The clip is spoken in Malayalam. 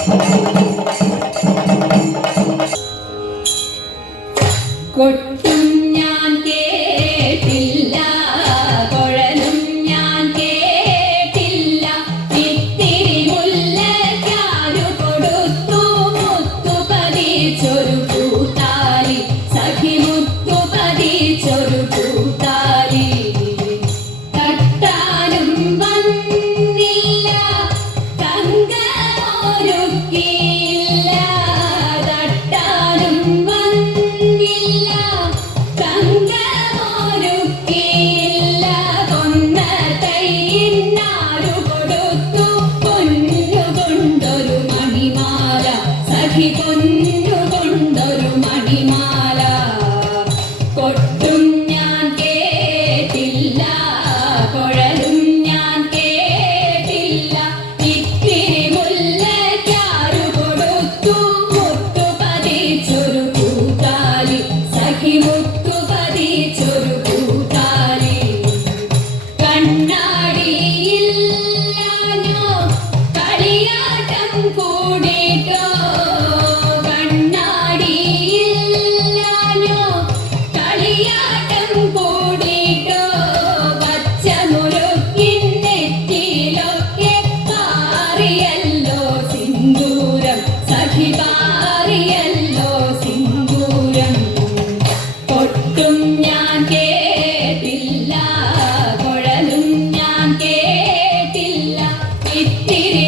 പാടില്ലേ? കൊട്ടും ഞാൻ കേട്ടില്ല, കുഴലും ഞാൻ കേട്ടില്ല, ഇത്തിരി മുല്ലയ്ക്കാരു കൊടുത്തു മുത്തു പതിച്ചൊരു പൂത്താലി, സഖി മുത്തു പതിച്ചൊരു പൂത്താലി. തട്ടാനും വന്നില്ല തങ്കമൊരുക്കിയില്ല, തട്ടാനും വന്നില്ല തങ്കമൊരുക്കിയില്ല, കൊന്ന തൈയിന്നാരു കൊടുത്തു പൊന്നുകൊണ്ടൊരു മണിമാല, സഖി പൊന്നുകൊണ്ടൊരു മണിമാല. കൊട്ടും ഞാൻ കേട്ടില്ല, കുഴലും ഞാൻ കേട്ടില്ല, ഇത്തിരി മുല്ലയ്ക്കാരു കൊടുത്തു മുത്തു പതിച്ചൊരു പൂത്താലി, സഖി മുത്തു പതിച്ചൊരു പൂത്താലി. കണ്ണാടിയില്ലാഞ്ഞോ കളിയാട്ടം കൂടിട്ടോ, കണ്ണാടിയില്ലാഞ്ഞോ കളിയാട്ടം കൂടിട്ടോ, പച്ചമുറുക്കിൻ നെറ്റിയിലൊക്കെ പാറിയല്ലോ സിന്ദൂരം, സഖി പാറിയല്ലോ സിന്ദൂരം. കൊട്ടും ഞാൻ കേട്ടില്ല, കുഴലും ഞാൻ കേട്ടില്ല, ഇത്തിരി